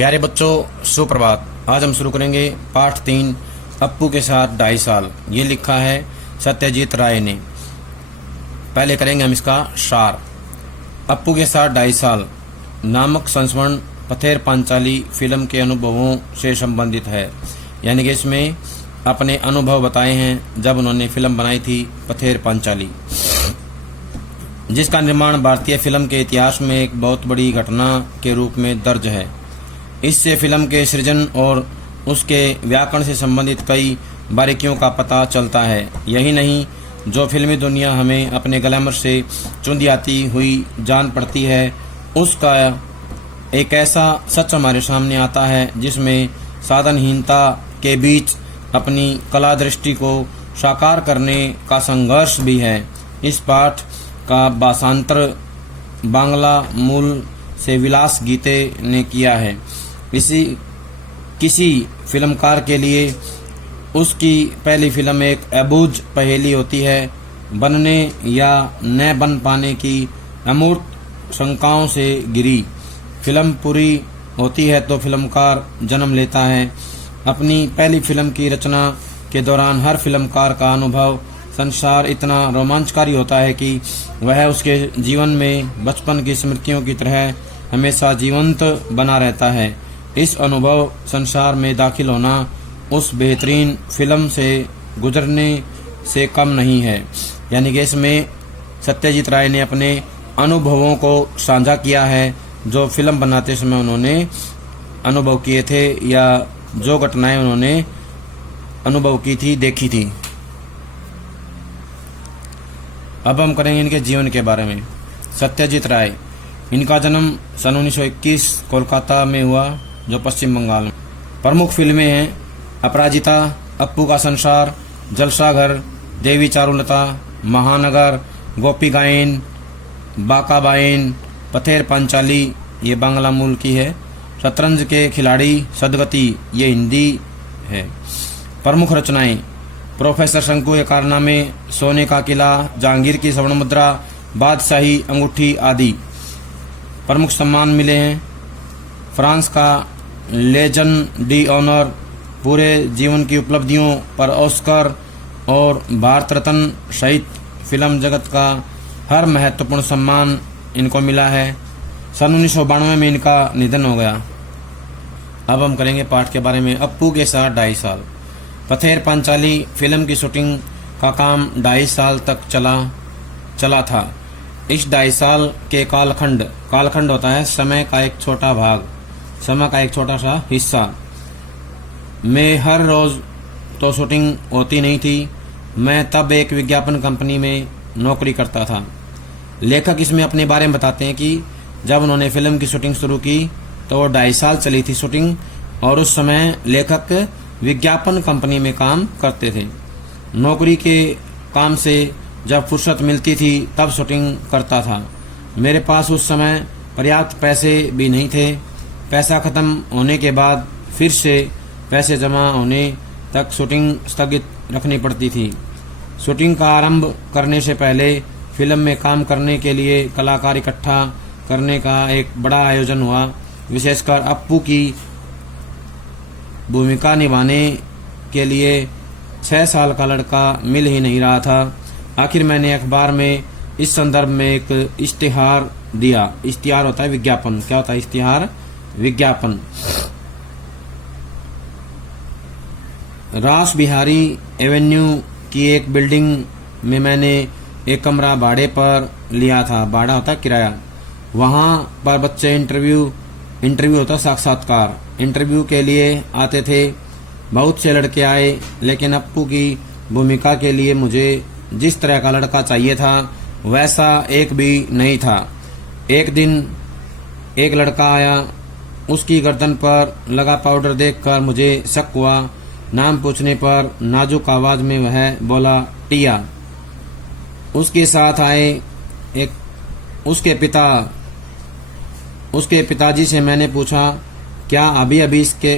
प्यारे बच्चों, सुप्रभात। आज हम शुरू करेंगे पाठ 3 अप्पू के साथ 2.5 साल। ये लिखा है सत्यजीत राय ने। पहले करेंगे हम इसका सार। अप्पू के साथ 2.5 साल नामक संस्मरण पथेर पांचाली फिल्म के अनुभवों से संबंधित है। यानी कि इसमें अपने अनुभव बताए हैं जब उन्होंने फिल्म बनाई थी पथेर पांचाली, जिसका निर्माण भारतीय फिल्म के इतिहास में एक बहुत बड़ी घटना के रूप में दर्ज है। इससे फिल्म के सृजन और उसके व्याकरण से संबंधित कई बारीकियों का पता चलता है। यही नहीं, जो फिल्मी दुनिया हमें अपने ग्लैमर से चुंधियाती हुई जान पड़ती है, उसका एक ऐसा सच हमारे सामने आता है जिसमें साधनहीनता के बीच अपनी कला दृष्टि को साकार करने का संघर्ष भी है। इस पाठ का भाषांतर बांग्ला मूल से विलास गीते ने किया है। किसी फिल्मकार के लिए उसकी पहली फिल्म एक अबूझ पहेली होती है। बनने या न बन पाने की अमूर्त शंकाओं से घिरी फिल्म पूरी होती है तो फिल्मकार जन्म लेता है। अपनी पहली फिल्म की रचना के दौरान हर फिल्मकार का अनुभव संसार इतना रोमांचकारी होता है कि वह उसके जीवन में बचपन की स्मृतियों की तरह हमेशा जीवंत बना रहता है। इस अनुभव संसार में दाखिल होना उस बेहतरीन फिल्म से गुजरने से कम नहीं है। यानी कि इसमें सत्यजीत राय ने अपने अनुभवों को साझा किया है जो फिल्म बनाते समय उन्होंने अनुभव किए थे या जो घटनाएं उन्होंने अनुभव की थी, देखी थी। अब हम करेंगे इनके जीवन के बारे में। सत्यजीत राय, इनका जन्म सन 1921 कोलकाता में हुआ, जो पश्चिम बंगाल में। प्रमुख फिल्में हैं अपराजिता, अप्पू का संसार, जलसाघर, देवी चारुलता, महानगर, गोपी गायन, बाकाबायन, पथेर पांचाली, ये बांग्ला मूल की है। शतरंज के खिलाड़ी, सदगति, ये हिंदी है। प्रमुख रचनाएं प्रोफेसर शंकु के कारनामे, सोने का किला, जहांगीर की स्वर्ण मुद्रा, बादशाही अंगूठी आदि। प्रमुख सम्मान मिले हैं फ्रांस का लेजन डी ऑनर, पूरे जीवन की उपलब्धियों पर ऑस्कर और भारत रत्न सहित फिल्म जगत का हर महत्वपूर्ण सम्मान इनको मिला है। सन 1992 में इनका निधन हो गया। अब हम करेंगे पाठ के बारे में। अप्पू के साथ 2.5 साल। पथेर पांचाली फिल्म की शूटिंग का काम 2.5 साल तक चला था। इस 2.5 साल के कालखंड होता है समय का एक छोटा भाग, समय का एक छोटा सा हिस्सा में हर रोज तो शूटिंग होती नहीं थी। मैं तब एक विज्ञापन कंपनी में नौकरी करता था। लेखक इसमें अपने बारे में बताते हैं कि जब उन्होंने फिल्म की शूटिंग शुरू की तो वो 2.5 साल चली थी शूटिंग, और उस समय लेखक विज्ञापन कंपनी में काम करते थे। नौकरी के काम से जब फुर्सत मिलती थी तब शूटिंग करता था। मेरे पास उस समय पर्याप्त पैसे भी नहीं थे। पैसा खत्म होने के बाद फिर से पैसे जमा होने तक शूटिंग स्थगित रखनी पड़ती थी। शूटिंग का आरंभ करने से पहले फिल्म में काम करने के लिए कलाकार इकट्ठा करने का एक बड़ा आयोजन हुआ। विशेषकर अप्पू की भूमिका निभाने के लिए 6 साल का लड़का मिल ही नहीं रहा था। आखिर मैंने अखबार में इस संदर्भ में एक इश्तिहार दिया। इश्तिहार होता है विज्ञापन। क्या होता है इश्तिहार? विज्ञापन। रास बिहारी एवेन्यू की एक बिल्डिंग में मैंने एक कमरा भाड़े पर लिया था। भाड़ा होता है किराया। वहां पर बच्चे इंटरव्यू होता साक्षात्कार, इंटरव्यू के लिए आते थे। बहुत से लड़के आए, लेकिन अप्पू की भूमिका के लिए मुझे जिस तरह का लड़का चाहिए था वैसा एक भी नहीं था। एक दिन एक लड़का आया। उसकी गर्दन पर लगा पाउडर देखकर मुझे शक हुआ। नाम पूछने पर नाजुक आवाज में वह बोला, टिया। उसके साथ आए उसके पिताजी से मैंने पूछा, क्या अभी इसके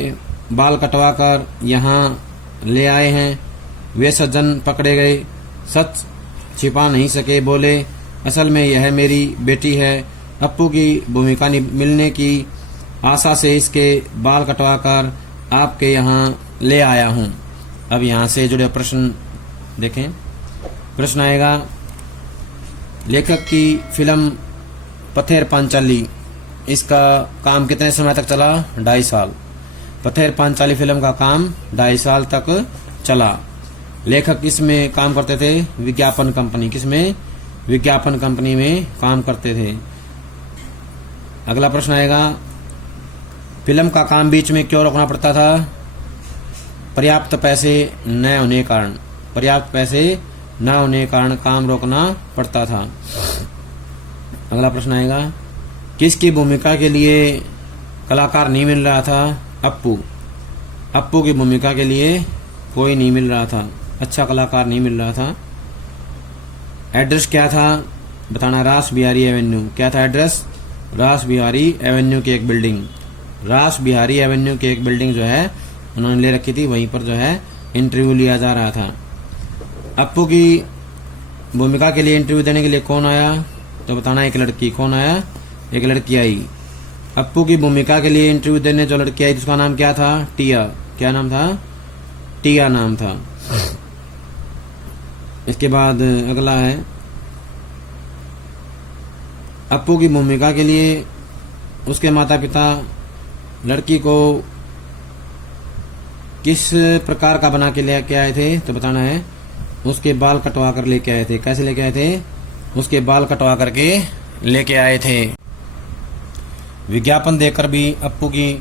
बाल कटवाकर यहाँ ले आए हैं? वे सज्जन पकड़े गए। सच छिपा नहीं सके, बोले, असल में यह मेरी बेटी है। अप्पू की भूमिका मिलने की आशा से इसके बाल कटवाकर आपके यहाँ ले आया हूँ। अब यहाँ से जुड़े प्रश्न देखें। प्रश्न आएगा, लेखक की फिल्म पथेर पांचाली, इसका काम कितने समय तक चला? 2.5 साल। पथेर पांचाली फिल्म का काम 2.5 साल तक चला। लेखक किसमें काम करते थे? विज्ञापन कंपनी। किसमें? विज्ञापन कंपनी में काम करते थे। अगला प्रश्न आएगा, फिल्म का काम बीच में क्यों रोकना पड़ता था? पर्याप्त पैसे न होने के कारण। पर्याप्त पैसे न होने के कारण काम रोकना पड़ता था। अगला प्रश्न आएगा, किसकी भूमिका के लिए कलाकार नहीं मिल रहा था? अप्पू। अप्पू की भूमिका के लिए कोई नहीं मिल रहा था, अच्छा कलाकार नहीं मिल रहा था। एड्रेस क्या था? बताना, रास बिहारी एवेन्यू। क्या था एड्रेस? रास बिहारी एवेन्यू की एक बिल्डिंग। रास बिहारी एवेन्यू की एक बिल्डिंग जो है उन्होंने ले रखी थी, वहीं पर जो है इंटरव्यू लिया जा रहा था। अप्पू की भूमिका के लिए इंटरव्यू देने के लिए कौन आया? तो बताना, एक लड़की। कौन आया? एक लड़की आई। अप्पू की भूमिका के लिए इंटरव्यू देने जो लड़की आई उसका नाम क्या था? टिया। क्या नाम था? टिया नाम था। इसके बाद अगला है, अप्पू की भूमिका के लिए उसके माता पिता लड़की को किस प्रकार का बना के लेके आए थे? तो बताना है, उसके बाल कटवा कर लेके आए थे। कैसे लेके आए थे? उसके बाल कटवा करके लेके आए थे। विज्ञापन देकर भी अप्पू की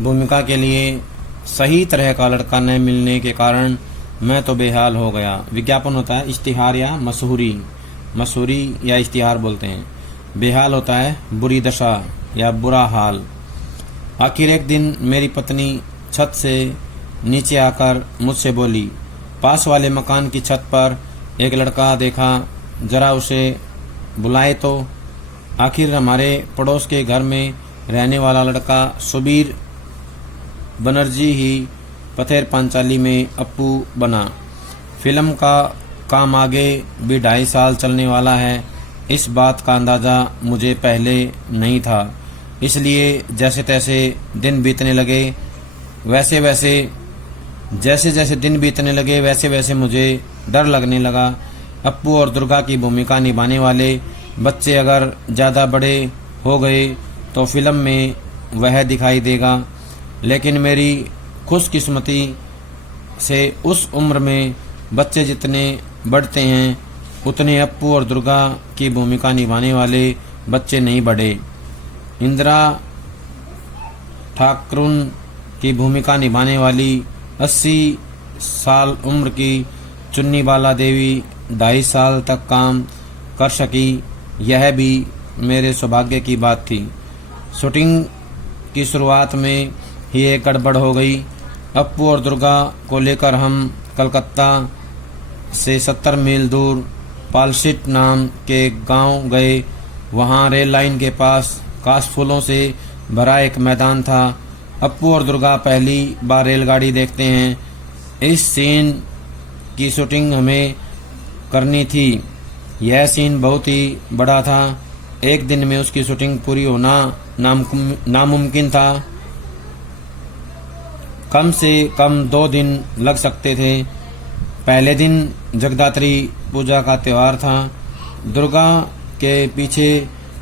भूमिका के लिए सही तरह का लड़का न मिलने के कारण मैं तो बेहाल हो गया। विज्ञापन होता है इश्तिहार या मशहूरी। मशहूरी या इश्तिहार बोलते हैं। बेहाल होता है बुरी दशा या बुरा हाल। आखिर एक दिन मेरी पत्नी छत से नीचे आकर मुझसे बोली, पास वाले मकान की छत पर एक लड़का देखा, जरा उसे बुलाए तो। आखिर हमारे पड़ोस के घर में रहने वाला लड़का सुबीर बनर्जी ही पथेर पांचाली में अप्पू बना। फिल्म का काम आगे भी 2.5 साल चलने वाला है, इस बात का अंदाज़ा मुझे पहले नहीं था। इसलिए जैसे तैसे दिन बीतने लगे, वैसे वैसे मुझे डर लगने लगा। अप्पू और दुर्गा की भूमिका निभाने वाले बच्चे अगर ज़्यादा बड़े हो गए तो फिल्म में वह दिखाई देगा, लेकिन मेरी खुशकिस्मती से उस उम्र में बच्चे जितने बढ़ते हैं उतने अप्पू और दुर्गा की भूमिका निभाने वाले बच्चे नहीं बढ़े। इंदिरा ठाकुरुन की भूमिका निभाने वाली 80 साल उम्र की चुन्नी बाला देवी 2.5 साल तक काम कर सकी, यह भी मेरे सौभाग्य की बात थी। शूटिंग की शुरुआत में ही एक गड़बड़ हो गई। अप्पू और दुर्गा को लेकर हम कलकत्ता से 70 मील दूर पालसिट नाम के गांव गए। वहां रेल लाइन के पास काशफूलों से भरा एक मैदान था। अप्पू और दुर्गा पहली बार रेलगाड़ी देखते हैं। इस सीन की शूटिंग हमें करनी थी। यह सीन बहुत ही बड़ा था। एक दिन में उसकी शूटिंग पूरी होना नामुमकिन था। कम से कम 2 दिन लग सकते थे। पहले दिन जगदात्री पूजा का त्योहार था। दुर्गा के पीछे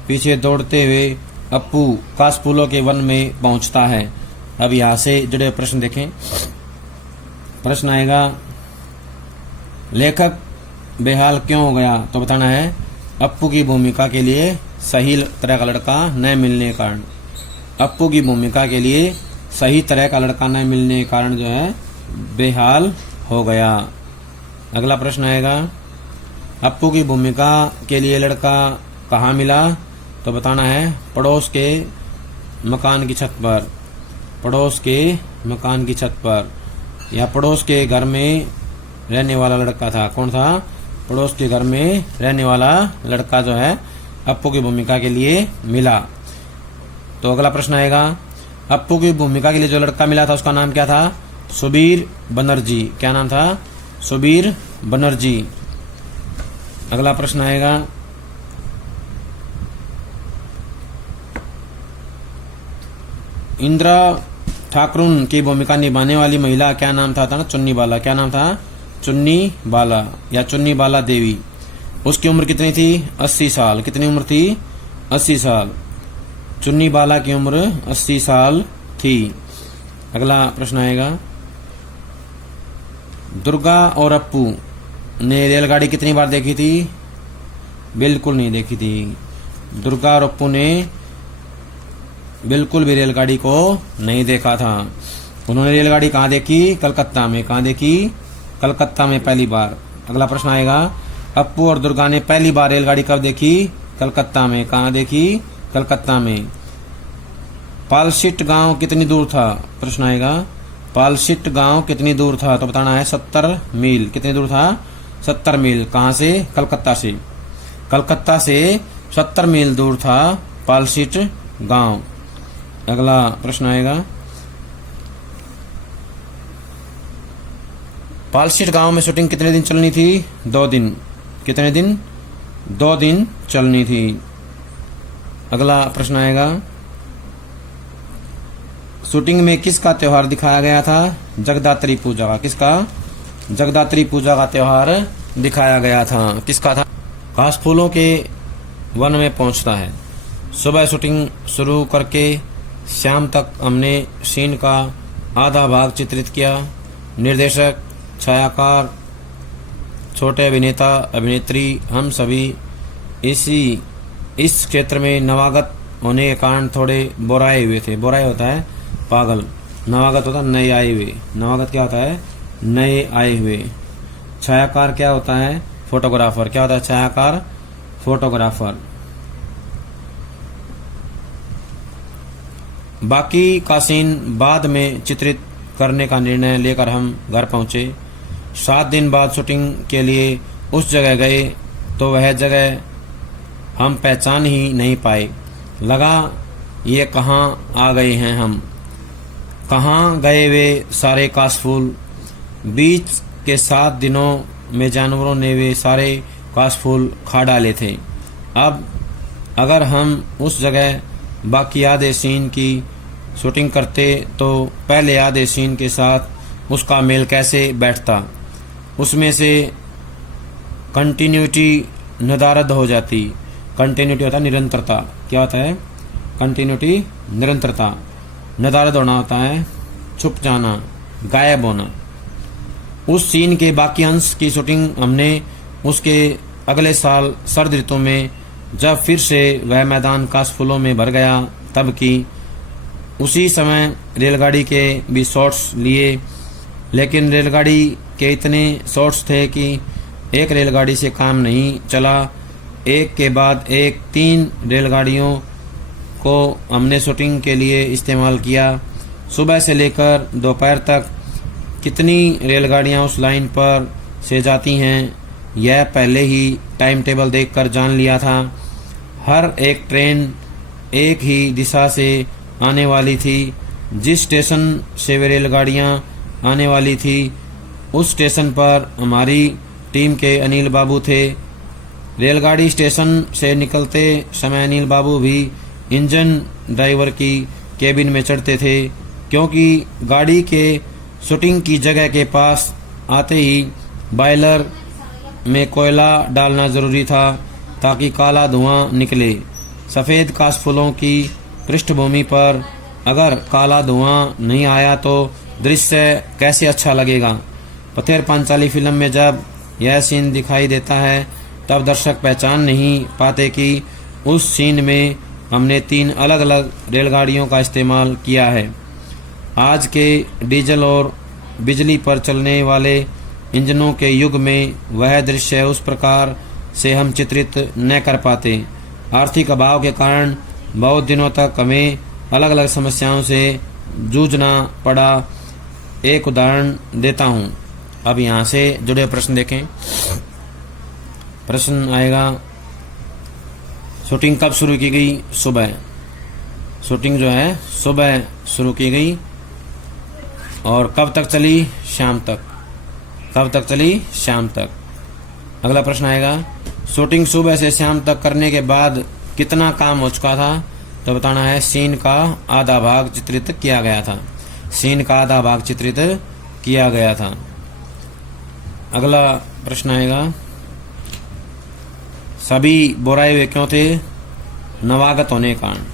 पीछे दौड़ते हुए अप्पू काशफूलों के वन में पहुंचता है। अब यहाँ से जुड़े प्रश्न देखें। प्रश्न आएगा, लेखक बेहाल क्यों हो गया? तो बताना है, अप्पू की भूमिका के लिए सही तरह का लड़का न मिलने के कारण। अप्पू की भूमिका के लिए सही तरह का लड़का न मिलने के कारण जो है बेहाल हो गया। अगला प्रश्न आएगा, अप्पू की भूमिका के लिए लड़का कहाँ मिला? तो बताना है, पड़ोस के मकान की छत पर। पड़ोस के मकान की छत पर या पड़ोस के घर में रहने वाला लड़का था। कौन था? पड़ोस के घर में रहने वाला लड़का जो है अप्पू की भूमिका के लिए मिला। तो अगला प्रश्न आएगा, अप्पू की भूमिका के लिए जो लड़का मिला था उसका नाम क्या था? सुबीर बनर्जी। क्या नाम था? सुबीर बनर्जी। अगला प्रश्न आएगा, इंदिरा ठाकुरुन की भूमिका निभाने वाली महिला क्या नाम था ना चुन्नी बाला। क्या नाम था? चुन्नी बाला या चुन्नी बाला देवी। उसकी उम्र कितनी थी? 80 साल। कितनी उम्र थी? 80 साल। चुन्नी बाला की उम्र 80 साल थी। अगला प्रश्न आएगा, दुर्गा और अप्पू ने रेलगाड़ी कितनी बार देखी थी? बिल्कुल नहीं देखी थी। दुर्गा और अप्पू ने बिल्कुल भी रेलगाड़ी को नहीं देखा था। उन्होंने रेलगाड़ी कहाँ देखी? कलकत्ता में। कहाँ देखी? कलकत्ता में पहली बार। अगला प्रश्न आएगा, अप्पू और दुर्गा ने पहली बार रेलगाड़ी कब देखी? कलकत्ता में। कहाँ देखी? कलकत्ता में। पालशिट गांव कितनी दूर था? प्रश्न आएगा, पालशिट गांव कितनी दूर था? तो बताना है 70 मील। कितनी दूर था? 70 मील। कहाँ से? कलकत्ता से। कलकत्ता से 70 मील दूर था पालशिट गांव। अगला प्रश्न आएगा, पालशिट गांव में शूटिंग कितने दिन चलनी थी? 2 दिन। कितने दिन? 2 दिन चलनी थी। अगला प्रश्न आएगा, शूटिंग में किसका त्योहार दिखाया गया था? जगदात्री पूजा का। किसका? जगदात्री पूजा का त्योहार दिखाया गया था। किसका था? घास फूलों के वन में पहुंचता है। सुबह शूटिंग शुरू करके शाम तक हमने सीन का आधा भाग चित्रित किया। निर्देशक, छायाकार, छोटे अभिनेता, अभिनेत्री, हम सभी इस क्षेत्र में नवागत होने के कारण थोड़े बोराए हुए थे। बोराए होता है पागल, नवागत होता है नए आए हुए। नवागत क्या होता है? नए आए हुए। छायाकार क्या होता है? फोटोग्राफर। क्या होता है छायाकार? फोटोग्राफर। बाकी का सीन बाद में चित्रित करने का निर्णय लेकर हम घर पहुंचे। 7 दिन बाद शूटिंग के लिए उस जगह गए तो वह जगह हम पहचान ही नहीं पाए। लगा ये कहाँ आ गए हैं हम? कहाँ गए वे सारे काशफूल? बीच के 7 दिनों में जानवरों ने वे सारे काशफूल खा डाले थे। अब अगर हम उस जगह बाकी आधे सीन की शूटिंग करते तो पहले आधे सीन के साथ उसका मेल कैसे बैठता? उसमें से कंटिन्यूटी नदारद हो जाती। कंटिन्यूटी होता है निरंतरता। क्या होता है? कंटिन्यूटी निरंतरता। नदारद होना होता है छुप जाना, गायब होना। उस सीन के बाकी अंश की शूटिंग हमने उसके अगले साल सर्द ऋतु में, जब फिर से वह मैदान काशफूलों में भर गया, तब की। उसी समय रेलगाड़ी के भी शॉट्स लिए, लेकिन रेलगाड़ी के इतने शॉट्स थे कि एक रेलगाड़ी से काम नहीं चला। एक के बाद एक 3 रेलगाड़ियों को हमने शूटिंग के लिए इस्तेमाल किया। सुबह से लेकर दोपहर तक कितनी रेलगाड़ियां उस लाइन पर से जाती हैं, यह पहले ही टाइम टेबल देखकर जान लिया था। हर एक ट्रेन एक ही दिशा से आने वाली थी। जिस स्टेशन से वे रेलगाड़ियां आने वाली थी उस स्टेशन पर हमारी टीम के अनिल बाबू थे। रेलगाड़ी स्टेशन से निकलते समय अनिल बाबू भी इंजन ड्राइवर की केबिन में चढ़ते थे, क्योंकि गाड़ी के शूटिंग की जगह के पास आते ही बॉयलर में कोयला डालना जरूरी था ताकि काला धुआं निकले। सफ़ेद काशफूलों की पृष्ठभूमि पर अगर काला धुआं नहीं आया तो दृश्य कैसे अच्छा लगेगा। पथेर पांचाली फिल्म में जब यह सीन दिखाई देता है तब दर्शक पहचान नहीं पाते कि उस सीन में हमने 3 अलग अलग रेलगाड़ियों का इस्तेमाल किया है। आज के डीजल और बिजली पर चलने वाले इंजनों के युग में वह दृश्य उस प्रकार से हम चित्रित न कर पाते। आर्थिक अभाव के कारण बहुत दिनों तक हमें अलग अलग समस्याओं से जूझना पड़ा। एक उदाहरण देता हूँ। अब यहाँ से जुड़े प्रश्न देखें। प्रश्न आएगा, शूटिंग कब शुरू की गई? सुबह। शूटिंग जो है सुबह शुरू की गई और कब तक चली? शाम तक। कब तक चली? शाम तक। अगला प्रश्न आएगा, शूटिंग सुबह से शाम तक करने के बाद कितना काम हो चुका था? तो बताना है सीन का आधा भाग चित्रित किया गया था। सीन का आधा भाग चित्रित किया गया था। अगला प्रश्न आएगा, सभी बोराए हुए क्यों थे? नवागत होने के कारण।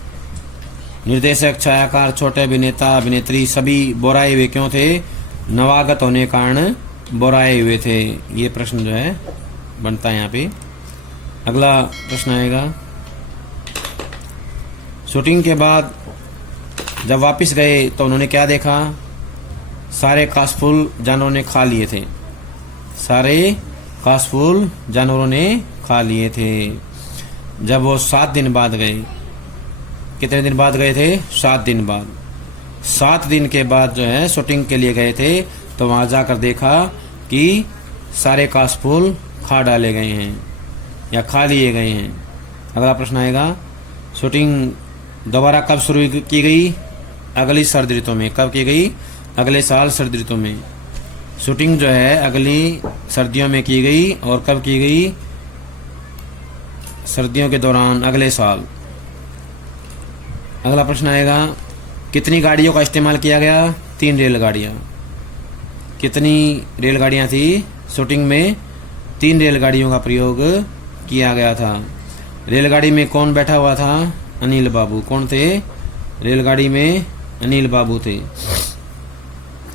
निर्देशक, छायाकार, छोटे अभिनेता, अभिनेत्री सभी बोराए हुए क्यों थे? नवागत होने के कारण बोराए हुए थे। ये प्रश्न जो है बनता है यहाँ पे। अगला प्रश्न आएगा, शूटिंग के बाद जब वापस गए तो उन्होंने क्या देखा? सारे कासफूल जानवरों ने खा लिए थे। सारे कासफूल जानवरों ने खा लिए थे। जब वो 7 दिन बाद गए, कितने दिन बाद गए थे? 7 दिन बाद। 7 दिन के बाद जो है शूटिंग के लिए गए थे, तो वहां जाकर देखा कि सारे कासफूल खा डाले गए हैं या खा लिए गए हैं। अगला प्रश्न आएगा, शूटिंग दोबारा कब शुरू की गई? अगली शरद ऋतु में। कब की गई? अगले साल शरद ऋतु में। शूटिंग जो है अगली सर्दियों में की गई। और कब की गई? सर्दियों के दौरान, अगले साल। अगला प्रश्न आएगा, कितनी गाड़ियों का इस्तेमाल किया गया? 3 रेलगाड़ियां। कितनी रेलगाड़ियां थी? शूटिंग में 3 रेलगाड़ियों का प्रयोग किया गया था। रेलगाड़ी में कौन बैठा हुआ था? अनिल बाबू। कौन थे? रेलगाड़ी में अनिल बाबू थे।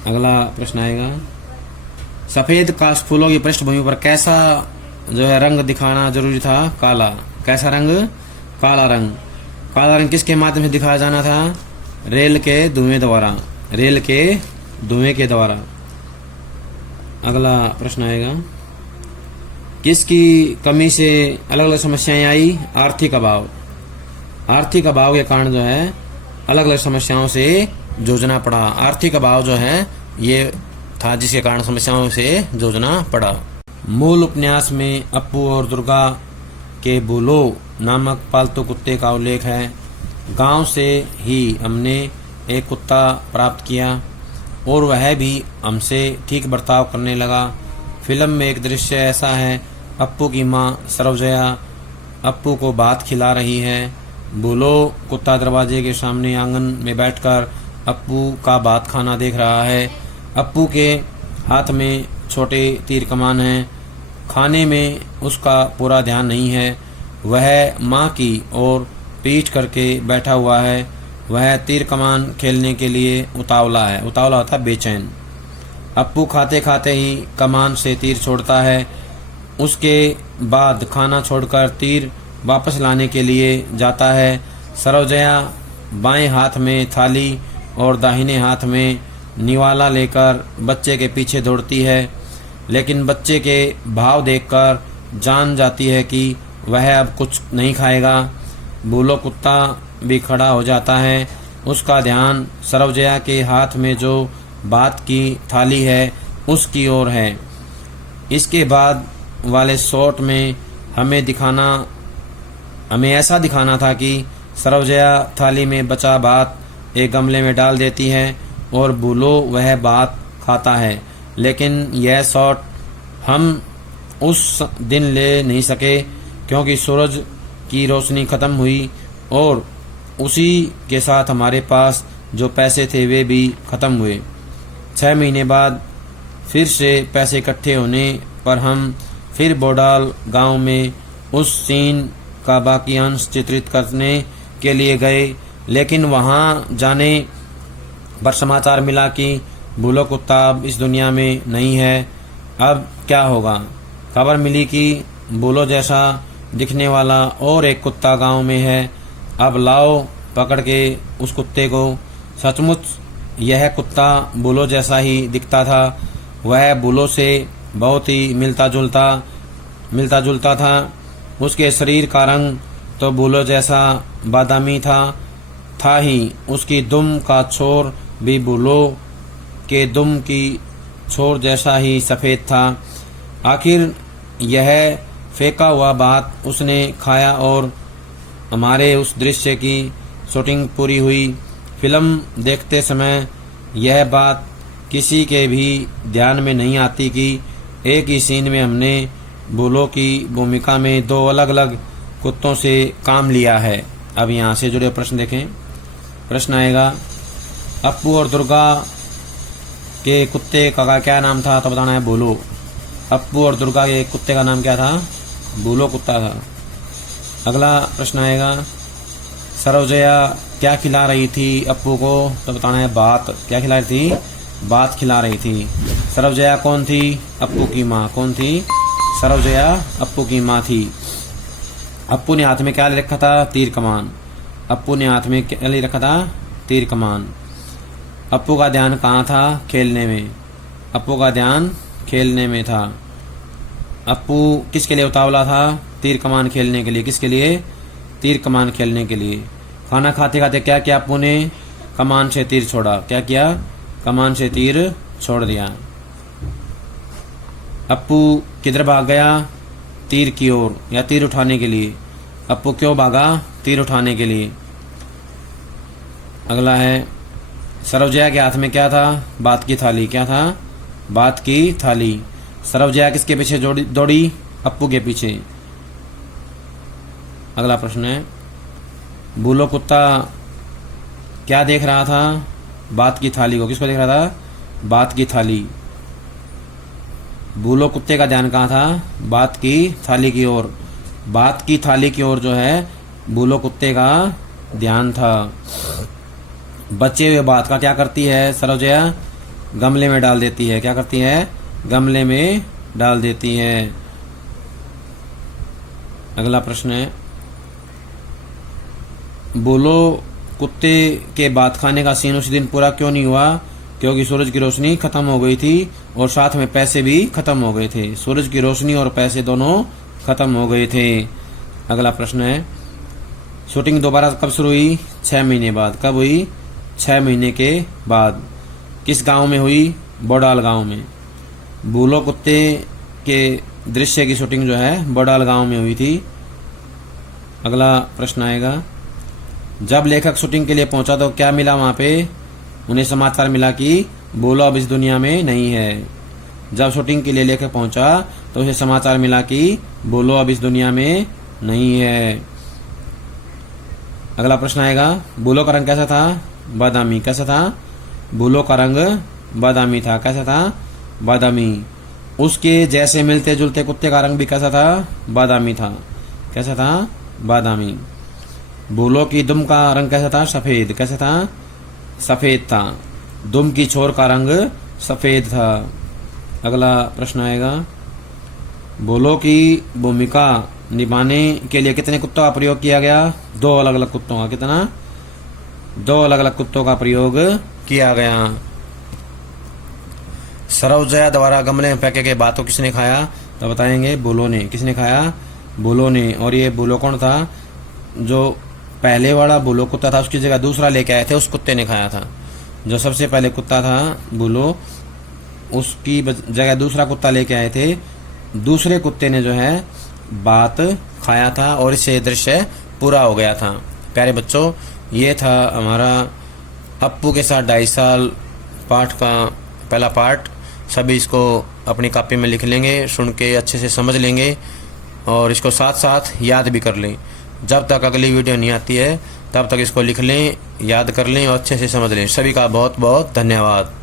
अगला प्रश्न आएगा, सफेद कासफूलों की पृष्ठभूमि पर कैसा जो है रंग दिखाना जरूरी था? काला। कैसा रंग? काला रंग। काला रंग किसके माध्यम से दिखाया जाना था? रेल के धुएं द्वारा। रेल के धुएं के द्वारा। अगला प्रश्न आएगा, किसकी कमी से अलग अलग समस्याएं आई? आर्थिक अभाव। आर्थिक अभाव के कारण जो है अलग अलग समस्याओं से जूझना पड़ा। आर्थिक अभाव जो है ये था जिसके कारण समस्याओं से जूझना पड़ा। मूल उपन्यास में अप्पू और दुर्गा के बुलो नामक पालतू कुत्ते का उल्लेख है। गांव से ही हमने एक कुत्ता प्राप्त किया और वह भी हमसे ठीक बर्ताव करने लगा। फिल्म में एक दृश्य ऐसा है, अप्पू की माँ सरोजया अप्पू को भात खिला रही है। बुलो कुत्ता दरवाजे के सामने आंगन में बैठकर अप्पू का भात खाना देख रहा है। अप्पू के हाथ में छोटे तीर कमान हैं। खाने में उसका पूरा ध्यान नहीं है। वह माँ की ओर पीठ करके बैठा हुआ है। वह तीर कमान खेलने के लिए उतावला है। उतावला होता बेचैन। अप्पू खाते खाते ही कमान से तीर छोड़ता है। उसके बाद खाना छोड़कर तीर वापस लाने के लिए जाता है। सरोजया बाएं हाथ में थाली और दाहिने हाथ में निवाला लेकर बच्चे के पीछे दौड़ती है, लेकिन बच्चे के भाव देखकर जान जाती है कि वह अब कुछ नहीं खाएगा। बुलो कुत्ता भी खड़ा हो जाता है। उसका ध्यान सरोजया के हाथ में जो भात की थाली है उसकी ओर है। इसके बाद वाले शॉट में हमें ऐसा दिखाना था कि सरोजया थाली में बचा भात एक गमले में डाल देती है और बुलो वह भात खाता है। लेकिन यह शॉट हम उस दिन ले नहीं सके क्योंकि सूरज की रोशनी खत्म हुई और उसी के साथ हमारे पास जो पैसे थे वे भी खत्म हुए। 6 महीने बाद फिर से पैसे इकट्ठे होने पर हम फिर बोडाल गांव में उस सीन का बाकी अंश चित्रित करने के लिए गए, लेकिन वहां जाने पर समाचार मिला कि बुलो कुत्ता अब इस दुनिया में नहीं है। अब क्या होगा? खबर मिली कि बुलो जैसा दिखने वाला और एक कुत्ता गांव में है। अब लाओ पकड़ के उस कुत्ते को। सचमुच यह कुत्ता बुलो जैसा ही दिखता था। वह बुलो से बहुत ही मिलता जुलता था। उसके शरीर का रंग तो बुलो जैसा बादामी था ही। उसकी दुम का छोर भी बुलो के दुम की छोर जैसा ही सफेद था। आखिर यह फेंका हुआ भात उसने खाया और हमारे उस दृश्य की शूटिंग पूरी हुई। फिल्म देखते समय यह बात किसी के भी ध्यान में नहीं आती कि एक ही सीन में हमने बुलो की भूमिका में 2 अलग अलग कुत्तों से काम लिया है। अब यहाँ से जुड़े प्रश्न देखें। प्रश्न आएगा, अप्पू और दुर्गा के कुत्ते का क्या नाम था? तो बताना है बोलो। अप्पू और दुर्गा के कुत्ते का नाम क्या था? बोलो कुत्ता था। अगला प्रश्न आएगा, सरोजया क्या खिला रही थी अप्पू को? तो बताना है बात। क्या खिला रही थी? बात खिला रही थी। सरोजया कौन थी? अप्पू की माँ। कौन थी? सरोजया अप्पू की माँ थी। अप्पू ने हाथ में क्या ले रखा था? तीर कमान। अप्पू ने हाथ में क्या ले रखा था? तीर कमान। अप्पू का ध्यान कहाँ था? खेलने में। अप्पू का ध्यान खेलने में था। अप्पू किसके लिए उतावला था? तीर कमान खेलने के लिए। किसके लिए? तीर कमान खेलने के लिए। खाना खाते खाते क्या किया अप्पू ने? कमान से तीर छोड़ा। क्या किया? कमान से तीर छोड़ दिया। अप्पू किधर भाग गया? तीर की ओर या तीर उठाने के लिए। अप्पू क्यों भागा? तीर उठाने के लिए। अगला है, सरोजया के हाथ में क्या था? बात की थाली। क्या था? बात की थाली। सरोजया किसके पीछे दौड़ी? अप्पू के पीछे। अगला प्रश्न है, बोलो कुत्ता क्या देख रहा था? बात की थाली को। किसको देख रहा था? बात की थाली। बोलो कुत्ते का ध्यान कहाँ था? बात की थाली की ओर। बात की थाली की ओर जो है बोलो कुत्ते का ध्यान था। बचे हुए बात का क्या करती है सरोजया? गमले में डाल देती है। क्या करती है? गमले में डाल देती है। अगला प्रश्न है, बोलो कुत्ते के बात खाने का सीन उस दिन पूरा क्यों नहीं हुआ? क्योंकि सूरज की रोशनी खत्म हो गई थी और साथ में पैसे भी खत्म हो गए थे। सूरज की रोशनी और पैसे दोनों खत्म हो गए थे। अगला प्रश्न है, शूटिंग दोबारा कब शुरू हुई? 6 महीने बाद। कब हुई? 6 महीने के बाद। किस गांव में हुई? बोडाल गांव में। बोलो कुत्ते के दृश्य की शूटिंग जो है बोडाल गांव में हुई थी। अगला प्रश्न आएगा, जब लेखक शूटिंग के लिए पहुंचा तो क्या मिला वहां पे? उन्हें समाचार मिला कि बोलो अब इस दुनिया में नहीं है। जब शूटिंग के लिए लेखक पहुंचा तो उसे समाचार मिला कि बोलो अब इस दुनिया में नहीं है। अगला प्रश्न आएगा, बोलो का रंग कैसा था? बादामी। कैसा था? बोलो का रंग बादामी था। कैसा था? बादामी। उसके जैसे मिलते जुलते कुत्ते का रंग भी कैसा था? बादामी था। कैसा था? बादामी। बोलो की दुम का रंग कैसा था? सफेद। कैसा था? सफेद था। दुम की छोर का रंग सफेद था। अगला प्रश्न आएगा, बोलो की भूमिका निभाने के लिए कितने कुत्तों का प्रयोग किया गया? 2 अलग अलग कुत्तों का। कितना? 2 अलग अलग कुत्तों का प्रयोग किया गया। सरोजया द्वारा गमले में फेंके गए बात को किसने खाया? तो बताएंगे बोलो ने। किसने खाया? बोलो ने। और ये बोलो कौन था? जो पहले वाला बोलो कुत्ता था उसकी जगह दूसरा लेके आए थे, उस कुत्ते ने खाया था। जो सबसे पहले कुत्ता था बोलो, उसकी जगह दूसरा कुत्ता लेके आए थे। दूसरे कुत्ते ने जो है बात खाया था और इससे दृश्य पूरा हो गया था। प्यारे बच्चों, ये था हमारा अप्पू के साथ 2.5 साल पाठ का पहला पार्ट। सभी इसको अपनी कॉपी में लिख लेंगे, सुन के अच्छे से समझ लेंगे और इसको साथ साथ याद भी कर लें। जब तक अगली वीडियो नहीं आती है तब तक इसको लिख लें, याद कर लें और अच्छे से समझ लें। सभी का बहुत बहुत धन्यवाद।